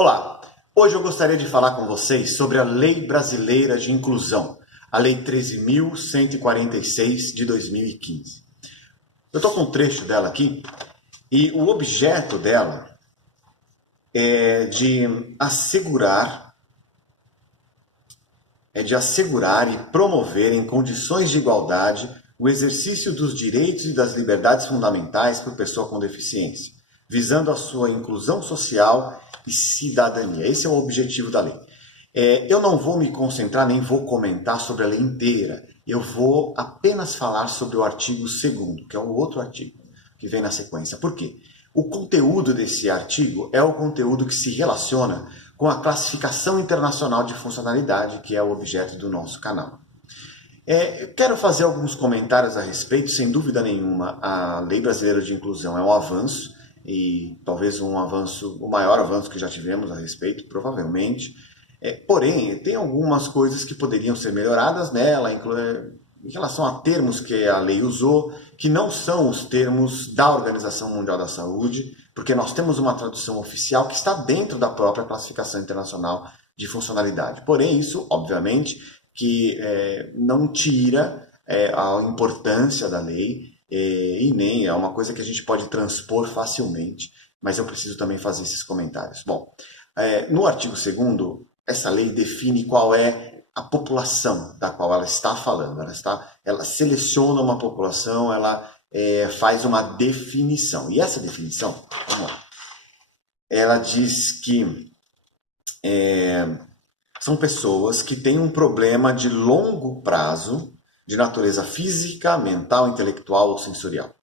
Olá, hoje eu gostaria de falar com vocês sobre a Lei Brasileira de Inclusão, a Lei 13.146 de 2015. Eu estou com um trecho dela aqui e o objeto dela é de assegurar, e promover em condições de igualdade o exercício dos direitos e das liberdades fundamentais por pessoa com deficiência, visando a sua inclusão social e cidadania. Esse é o objetivo da lei. Eu não vou me concentrar, nem vou comentar sobre a lei inteira. Eu vou apenas falar sobre o artigo 2º, que é o outro artigo que vem na sequência. Por quê? O conteúdo desse artigo é o conteúdo que se relaciona com a classificação internacional de funcionalidade, que é o objeto do nosso canal. Eu quero fazer alguns comentários a respeito. Sem dúvida nenhuma, a Lei Brasileira de Inclusão é um avanço, e talvez um avanço, o maior avanço que já tivemos a respeito, provavelmente. Porém, tem algumas coisas que poderiam ser melhoradas nela, em relação a termos que a lei usou, que não são os termos da Organização Mundial da Saúde, porque nós temos uma tradução oficial que está dentro da própria classificação internacional de funcionalidade. Porém, isso, obviamente, que não tira a importância da lei e nem é uma coisa que a gente pode transpor facilmente, mas eu preciso também fazer esses comentários. Bom, no artigo 2º, essa lei define qual é a população da qual ela está falando. Ela seleciona uma população, ela faz uma definição. E essa definição, vamos lá, ela diz que são pessoas que têm um problema de longo prazo, de natureza física, mental, intelectual ou sensorial.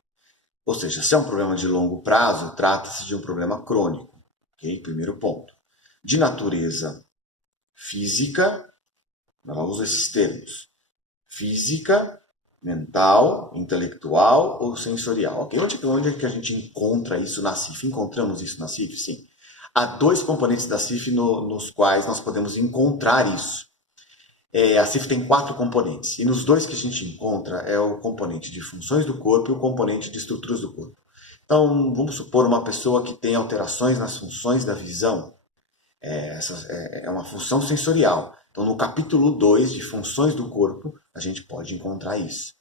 Ou seja, se é um problema de longo prazo, trata-se de um problema crônico. Okay? Primeiro ponto. De natureza física, ela usa esses termos: física, mental, intelectual ou sensorial. Okay? Onde é que a gente encontra isso na CIF? Encontramos isso na CIF? Sim. Há dois componentes da CIF nos quais nós podemos encontrar isso. A CIF tem 4 componentes, e nos dois que a gente encontra é o componente de funções do corpo e o componente de estruturas do corpo. Então, vamos supor uma pessoa que tem alterações nas funções da visão. Essa é uma função sensorial. Então, no capítulo 2 de funções do corpo, a gente pode encontrar isso.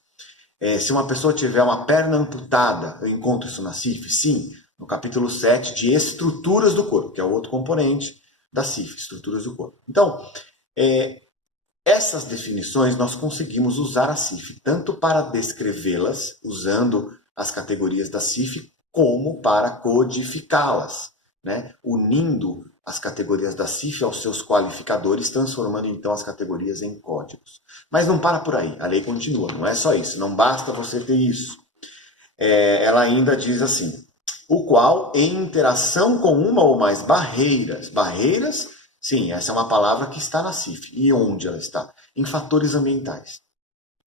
Se uma pessoa tiver uma perna amputada, eu encontro isso na CIF? Sim, no capítulo 7 de estruturas do corpo, que é o outro componente da CIF, estruturas do corpo. Então, essas definições nós conseguimos usar a CIF tanto para descrevê-las, usando as categorias da CIF, como para codificá-las, né? Unindo as categorias da CIF aos seus qualificadores, transformando então as categorias em códigos. Mas não para por aí, a lei continua, não é só isso, não basta você ter isso. Ela ainda diz assim: o qual, em interação com uma ou mais barreiras, sim, essa é uma palavra que está na CIF. E onde ela está? Em fatores ambientais.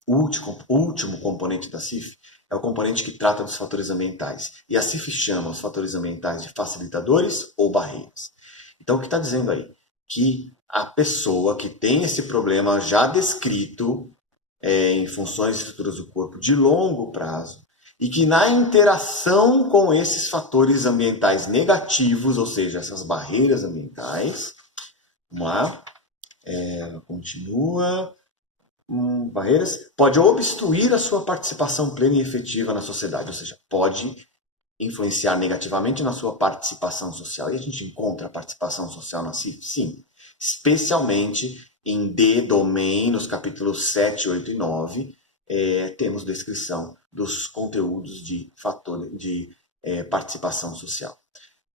O último componente da CIF é o componente que trata dos fatores ambientais. E a CIF chama os fatores ambientais de facilitadores ou barreiras. Então, o que está dizendo aí? Que a pessoa que tem esse problema já descrito em funções e estruturas do corpo de longo prazo, e que na interação com esses fatores ambientais negativos, ou seja, essas barreiras ambientais, vamos lá, ela continua, barreiras, pode obstruir a sua participação plena e efetiva na sociedade, ou seja, pode influenciar negativamente na sua participação social. E a gente encontra a participação social na CIF? Sim, especialmente em D-Domain, nos capítulos 7, 8 e 9, temos descrição dos conteúdos de participação social.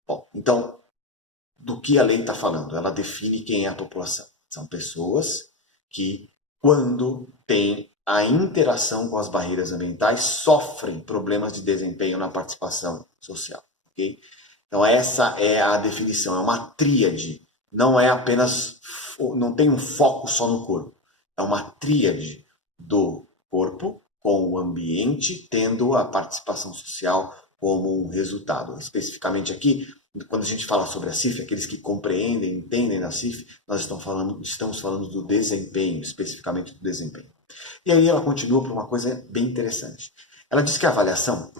Bom, então, do que a lei está falando? Ela define quem é a população. São pessoas que, quando têm a interação com as barreiras ambientais, sofrem problemas de desempenho na participação social. Okay? Então, essa é a definição, é uma tríade. Não é apenas, não tem um foco só no corpo. É uma tríade do corpo com o ambiente, tendo a participação social como um resultado. Especificamente aqui, quando a gente fala sobre a CIF, aqueles que compreendem, entendem da CIF, nós estamos falando do desempenho, especificamente do desempenho. E aí ela continua por uma coisa bem interessante. Ela diz que a avaliação,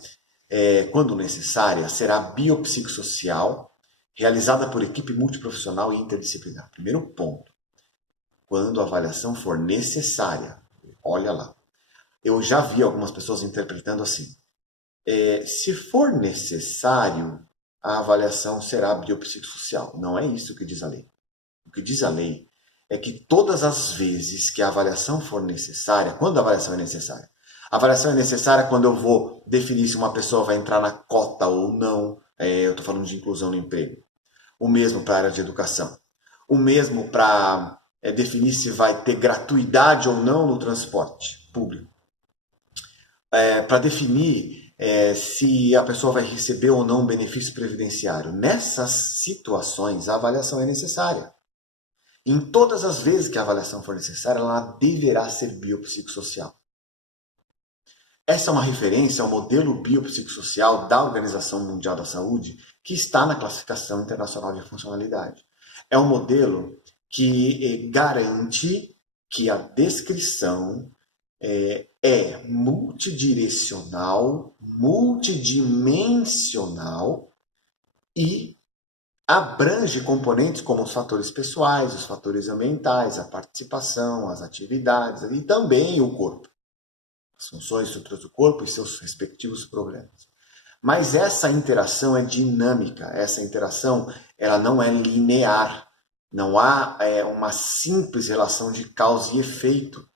quando necessária, será biopsicossocial, realizada por equipe multiprofissional e interdisciplinar. Primeiro ponto, quando a avaliação for necessária. Olha lá. Eu já vi algumas pessoas interpretando assim. Se for necessário, a avaliação será biopsicossocial. Não é isso que diz a lei. O que diz a lei é que todas as vezes que a avaliação for necessária, quando a avaliação é necessária? A avaliação é necessária quando eu vou definir se uma pessoa vai entrar na cota ou não. Eu estou falando de inclusão no emprego. O mesmo para a área de educação. O mesmo para definir se vai ter gratuidade ou não no transporte público. Para definir se a pessoa vai receber ou não um benefício previdenciário. Nessas situações, a avaliação é necessária. Em todas as vezes que a avaliação for necessária, ela deverá ser biopsicossocial. Essa é uma referência ao modelo biopsicossocial da Organização Mundial da Saúde, que está na Classificação Internacional de Funcionalidade. É um modelo que garante que a descrição é multidirecional, multidimensional e abrange componentes como os fatores pessoais, os fatores ambientais, a participação, as atividades e também o corpo. As funções e estruturas do corpo e seus respectivos problemas. Mas essa interação é dinâmica, essa interação ela não é linear, não há uma simples relação de causa e efeito.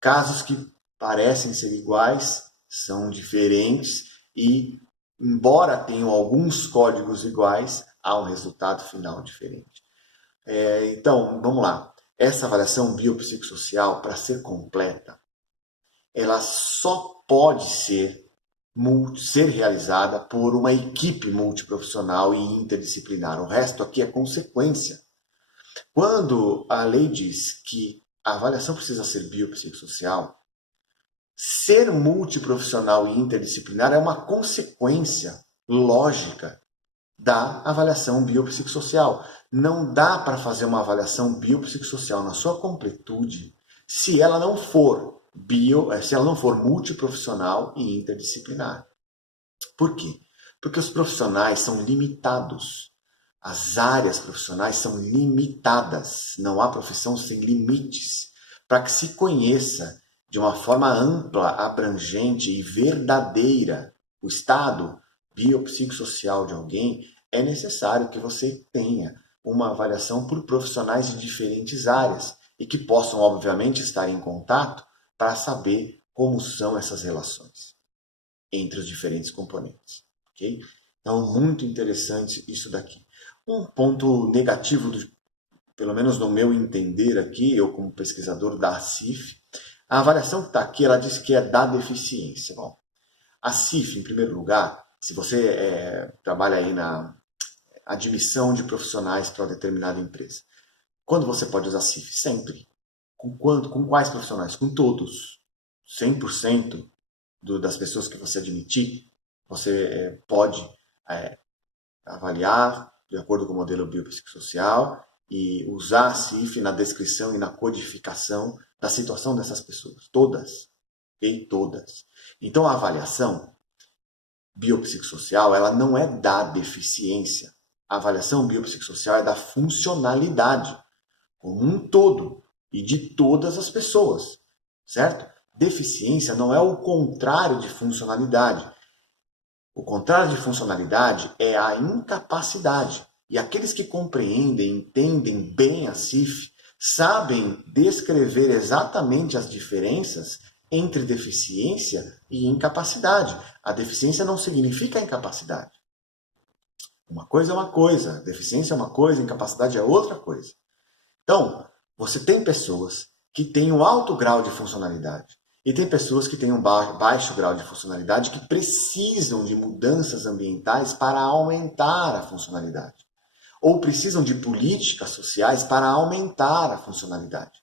Casos que parecem ser iguais são diferentes e, embora tenham alguns códigos iguais, há um resultado final diferente. Então, vamos lá. Essa avaliação biopsicossocial, para ser completa, ela só pode ser realizada por uma equipe multiprofissional e interdisciplinar. O resto aqui é consequência. Quando a lei diz que a avaliação precisa ser biopsicossocial, ser multiprofissional e interdisciplinar é uma consequência lógica da avaliação biopsicossocial. Não dá para fazer uma avaliação biopsicossocial na sua completude se ela não for multiprofissional e interdisciplinar. Por quê? Porque os profissionais são limitados. As áreas profissionais são limitadas. Não há profissão sem limites. Para que se conheça de uma forma ampla, abrangente e verdadeira o estado biopsicossocial de alguém, é necessário que você tenha uma avaliação por profissionais de diferentes áreas e que possam, obviamente, estar em contato para saber como são essas relações entre os diferentes componentes. Okay? Então, muito interessante isso daqui. Um ponto negativo, pelo menos no meu entender aqui, eu como pesquisador da CIF, a avaliação que está aqui, ela diz que é da deficiência. Bom, a CIF, em primeiro lugar, se você trabalha aí na admissão de profissionais para uma determinada empresa, quando você pode usar CIF? Sempre. Com quais profissionais? Com todos. 100% das pessoas que você admitir, você pode avaliar de acordo com o modelo biopsicossocial e usar a CIF na descrição e na codificação da situação dessas pessoas. Todas. Okay? Todas. Então, a avaliação biopsicossocial, ela não é da deficiência. A avaliação biopsicossocial é da funcionalidade como um todo e de todas as pessoas, certo? Deficiência não é o contrário de funcionalidade. O contrário de funcionalidade é a incapacidade. E aqueles que compreendem, entendem bem a CIF, sabem descrever exatamente as diferenças entre deficiência e incapacidade. A deficiência não significa incapacidade. Uma coisa é uma coisa, deficiência é uma coisa, incapacidade é outra coisa. Então, você tem pessoas que têm um alto grau de funcionalidade e tem pessoas que têm um baixo grau de funcionalidade que precisam de mudanças ambientais para aumentar a funcionalidade. Ou precisam de políticas sociais para aumentar a funcionalidade.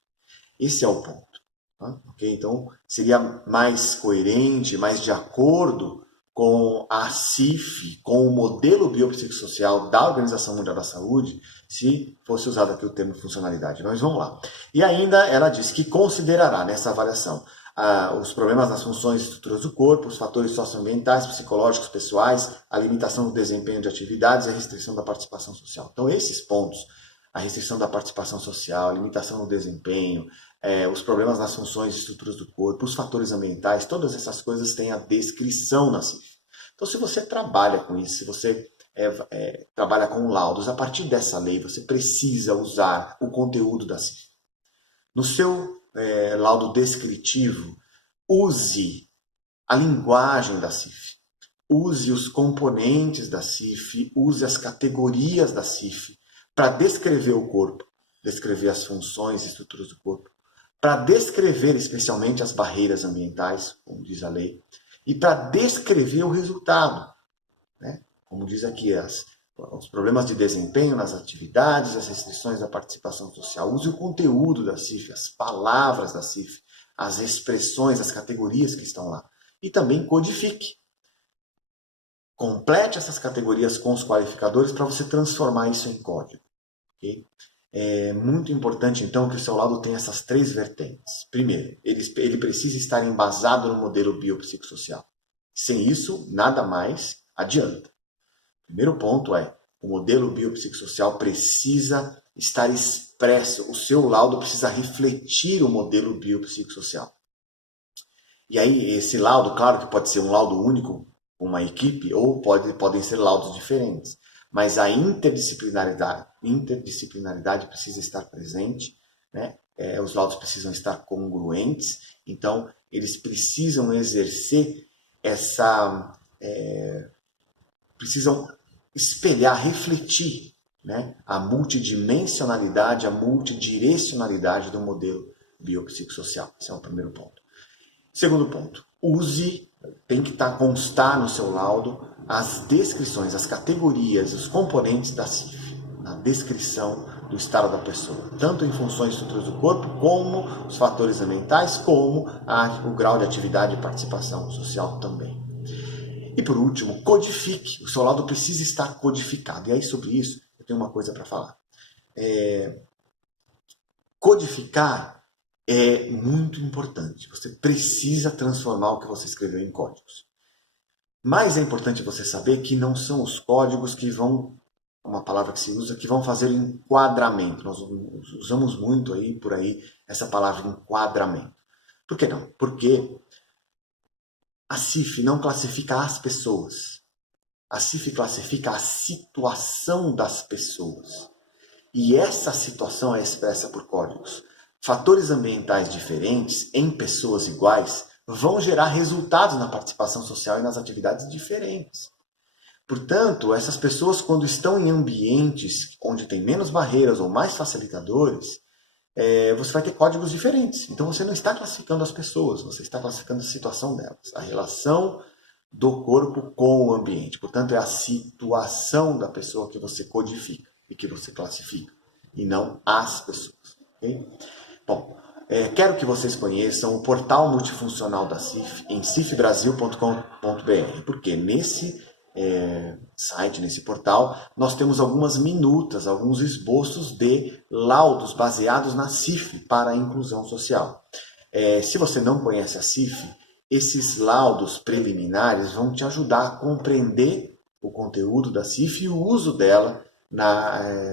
Esse é o ponto. Tá? Okay? Então, seria mais coerente, mais de acordo com a CIF, com o modelo biopsicossocial da Organização Mundial da Saúde, se fosse usado aqui o termo funcionalidade. Mas vamos lá. E ainda ela diz que considerará nessa avaliação os problemas nas funções e estruturas do corpo, os fatores socioambientais, psicológicos, pessoais, a limitação do desempenho de atividades e a restrição da participação social. Então, esses pontos, a restrição da participação social, a limitação do desempenho, os problemas nas funções e estruturas do corpo, os fatores ambientais, todas essas coisas têm a descrição na CIF. Então, se você trabalha com isso, se você trabalha com laudos, a partir dessa lei, você precisa usar o conteúdo da CIF. No seu laudo descritivo, use a linguagem da CIF, use os componentes da CIF, use as categorias da CIF para descrever o corpo, descrever as funções e estruturas do corpo, para descrever especialmente as barreiras ambientais, como diz a lei, e para descrever o resultado, né? Como diz aqui, os problemas de desempenho nas atividades, as restrições da participação social. Use o conteúdo da CIF, as palavras da CIF, as expressões, as categorias que estão lá. E também codifique. Complete essas categorias com os qualificadores para você transformar isso em código. Okay? É muito importante, então, que o seu laudo tenha essas 3 vertentes. Primeiro, ele precisa estar embasado no modelo biopsicossocial. Sem isso, nada mais adianta. Primeiro ponto o modelo biopsicossocial precisa estar expresso, o seu laudo precisa refletir o modelo biopsicossocial. E aí, esse laudo, claro que pode ser um laudo único, uma equipe, ou podem ser laudos diferentes. Mas a interdisciplinaridade precisa estar presente, né? Os laudos precisam estar congruentes, então eles precisam exercer precisam espelhar, refletir, né, a multidimensionalidade, a multidirecionalidade do modelo biopsicossocial. Esse é o primeiro ponto. Segundo ponto, tem que constar no seu laudo as descrições, as categorias, os componentes da CIF, na descrição do estado da pessoa, tanto em funções e estruturas do corpo, como os fatores ambientais, como o grau de atividade e participação social também. E por último, codifique. O seu laudo precisa estar codificado. E aí, sobre isso, eu tenho uma coisa para falar. Codificar é muito importante. Você precisa transformar o que você escreveu em códigos. Mas é importante você saber que não são os códigos que vão, uma palavra que se usa, que vão fazer o enquadramento. Nós usamos muito por aí essa palavra enquadramento. Por que não? Porque a CIF não classifica as pessoas. A CIF classifica a situação das pessoas. E essa situação é expressa por códigos. Fatores ambientais diferentes em pessoas iguais vão gerar resultados na participação social e nas atividades diferentes. Portanto, essas pessoas, quando estão em ambientes onde tem menos barreiras ou mais facilitadores, você vai ter códigos diferentes. Então você não está classificando as pessoas, você está classificando a situação delas, a relação do corpo com o ambiente. Portanto, é a situação da pessoa que você codifica e que você classifica, e não as pessoas. Okay? Bom, quero que vocês conheçam o portal multifuncional da CIF em cifbrasil.com.br, porque nesse site, nesse portal, nós temos algumas minutas, alguns esboços de laudos baseados na CIF para a inclusão social. Se você não conhece a CIF, esses laudos preliminares vão te ajudar a compreender o conteúdo da CIF e o uso dela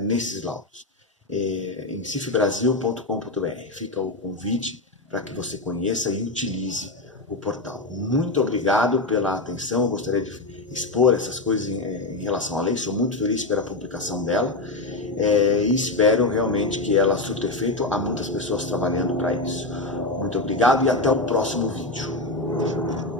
nesses laudos. Em cifbrasil.com.br fica o convite para que você conheça e utilize o portal. Muito obrigado pela atenção. Eu gostaria de expor essas coisas em relação à lei. Sou muito feliz pela publicação dela e espero realmente que ela surta efeito. Há muitas pessoas trabalhando para isso. Muito obrigado e até o próximo vídeo.